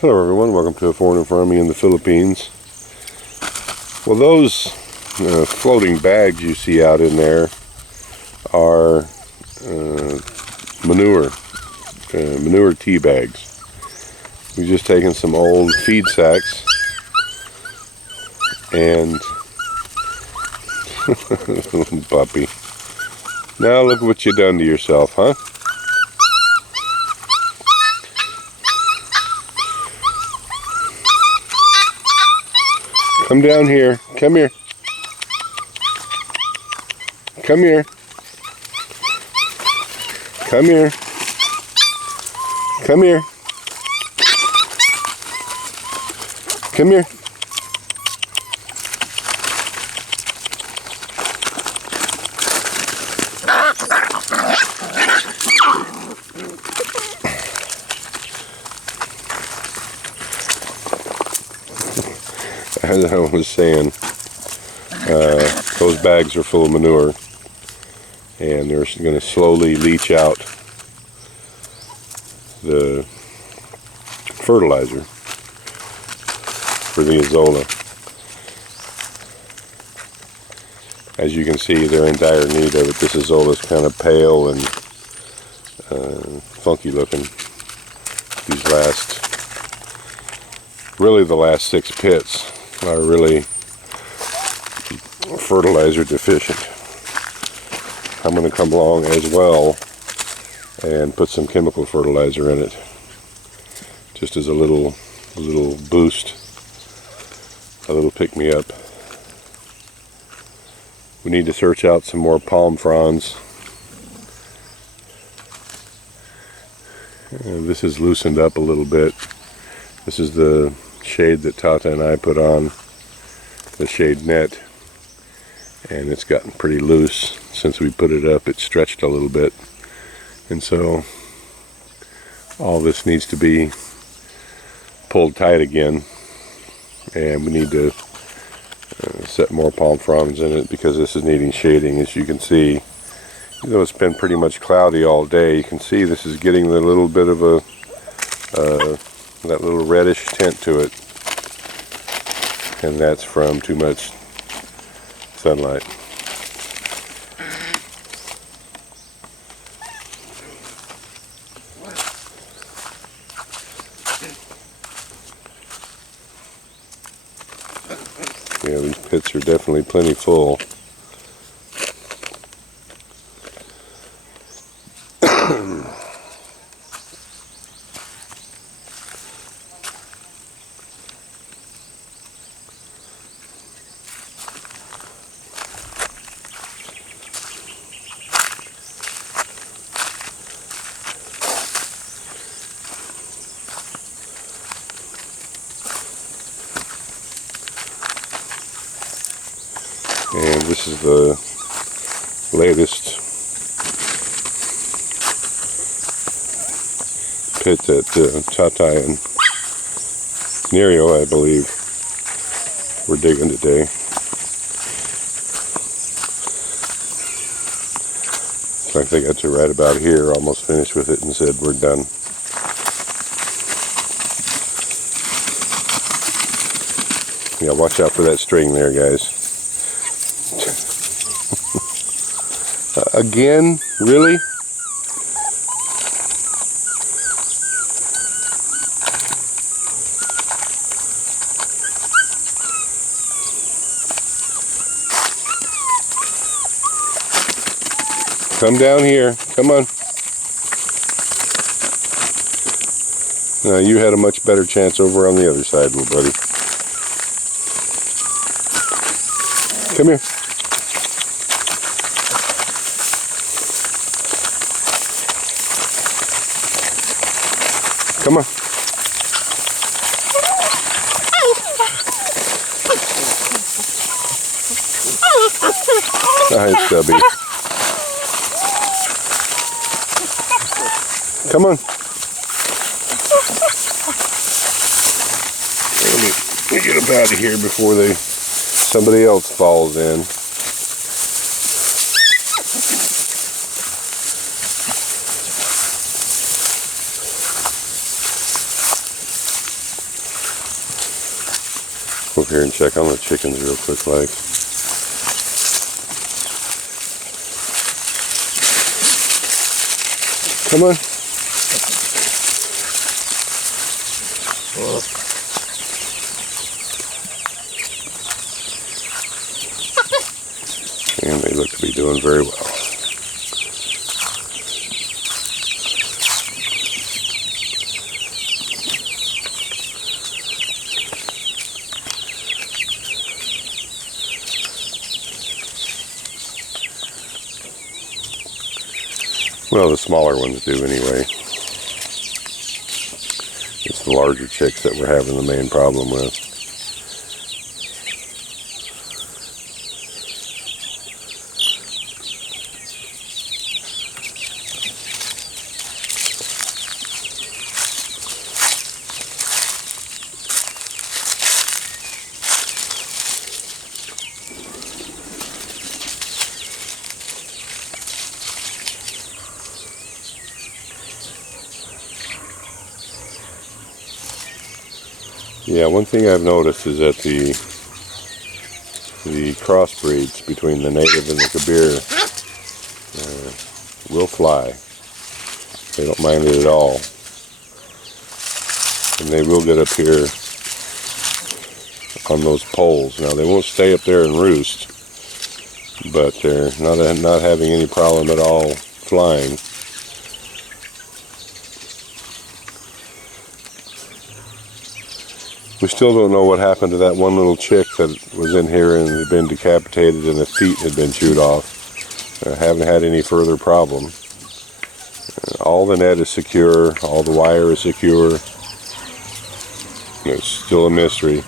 Hello everyone, welcome to a foreigner farming in the Philippines. Well, those floating bags you see out in there are manure tea bags. We've just taken some old feed sacks and puppy. Now look what you done to yourself, huh? Come down here. Come here. Come here. Come here. Come here. Come here. As I was saying, those bags are full of manure, and they're going to slowly leach out the fertilizer for the Azolla. As you can see, they're in dire need of it. This Azolla is kind of pale and funky looking. These the last 6 pits are really fertilizer deficient. I'm going to come along as well and put some chemical fertilizer in it, just as a little boost, a little pick-me-up. We need to search out some more palm fronds. And this is loosened up a little bit. This is the shade that Tata and I put on, the shade net, and it's gotten pretty loose since we put it up. It stretched a little bit, and so all this needs to be pulled tight again, and we need to set more palm fronds in it because this is needing shading. As you can see, even though it's been pretty much cloudy all day, you can see this is getting the little bit of a that little reddish tint to it, and that's from too much sunlight. Yeah, these pits are definitely plenty full. And this is the latest pit that Tata and Nerio, I believe, were digging today. Looks like they got to right about here, almost finished with it, and said, "We're done." Yeah, watch out for that string there, guys. Again? Really? Come down here. Come on. Now, you had a much better chance over on the other side, little buddy. Come here. Come on. Hi, Stubby. Come on. Let me get up out of here before somebody else falls in. up here and check on the chickens real quick, like. Come on. And they look to be doing very well. Well, the smaller ones do anyway. It's the larger chicks that we're having the main problem with. Yeah, one thing I've noticed is that the crossbreeds between the native and the Kabir will fly. They don't mind it at all. And they will get up here on those poles. Now, they won't stay up there and roost, but they're not having any problem at all flying. We still don't know what happened to that one little chick that was in here and had been decapitated and the feet had been chewed off. Haven't had any further problem. All the net is secure, all the wire is secure. It's still a mystery.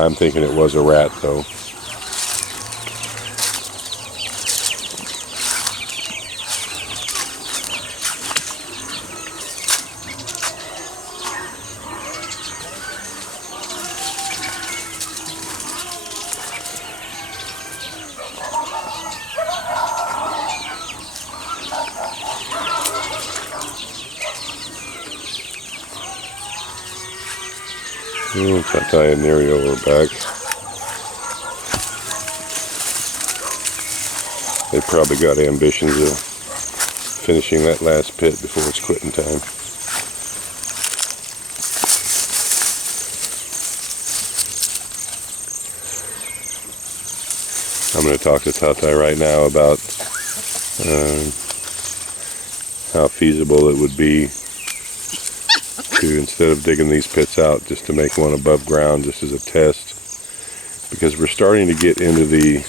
I'm thinking it was a rat though. Try and near you over back. They probably got ambitions of finishing that last pit before it's quitting time. I'm going to talk to Tatai right now about how feasible it would be to, instead of digging these pits out, just to make one above ground just as a test, because we're starting to get into the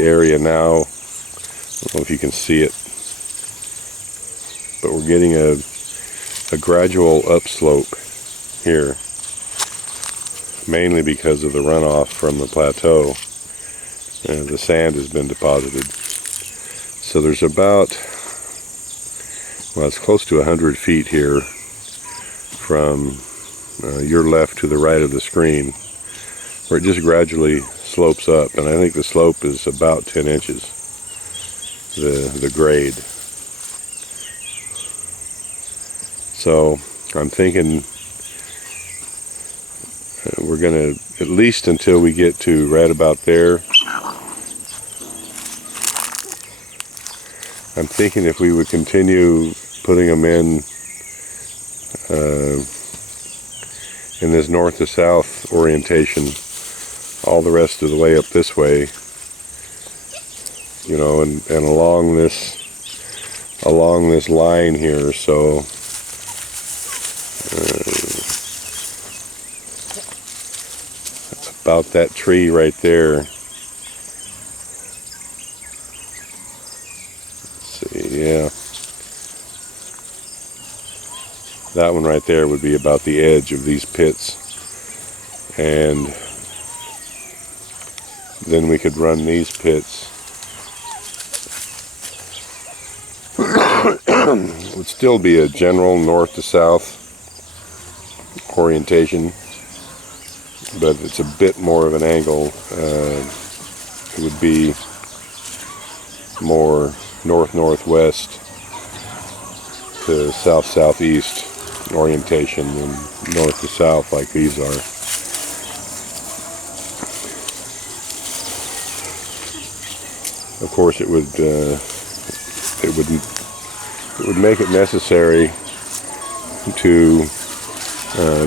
area now. I don't know if you can see it, but we're getting a gradual upslope here, mainly because of the runoff from the plateau. The sand has been deposited, so there's about, well, it's close to 100 feet here from your left to the right of the screen, where it just gradually slopes up, and I think the slope is about 10 inches, the grade. So I'm thinking we're going to, at least until we get to right about there, I'm thinking if we would continue putting them in this north to south orientation all the rest of the way up this way, you know, and along this line here, so about that tree right there. Let's see, yeah. That one right there would be about the edge of these pits, and then we could run these pits. It would still be a general north to south orientation, but it's a bit more of an angle. It would be more north-northwest to south-southeast orientation than north to south like these are. Of course, it would make it necessary to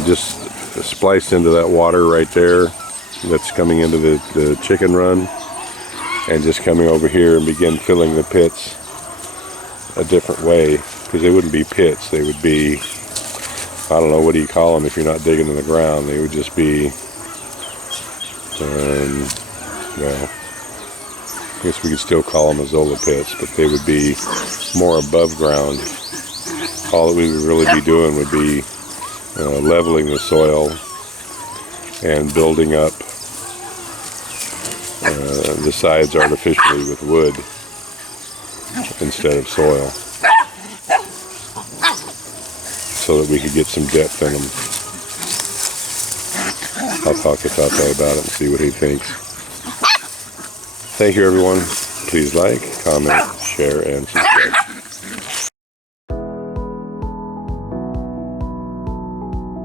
just splice into that water right there that's coming into the chicken run, and just coming over here and begin filling the pits a different way, because they wouldn't be pits, they would be, I don't know, what do you call them if you're not digging in the ground? They would just be, well, I guess we could still call them Azolla pits, but they would be more above ground. All that we would really be doing would be leveling the soil and building up the sides artificially with wood instead of soil, so that we could get some depth in them. I'll talk to Tata about it and see what he thinks. Thank you, everyone. Please like, comment, share, and subscribe.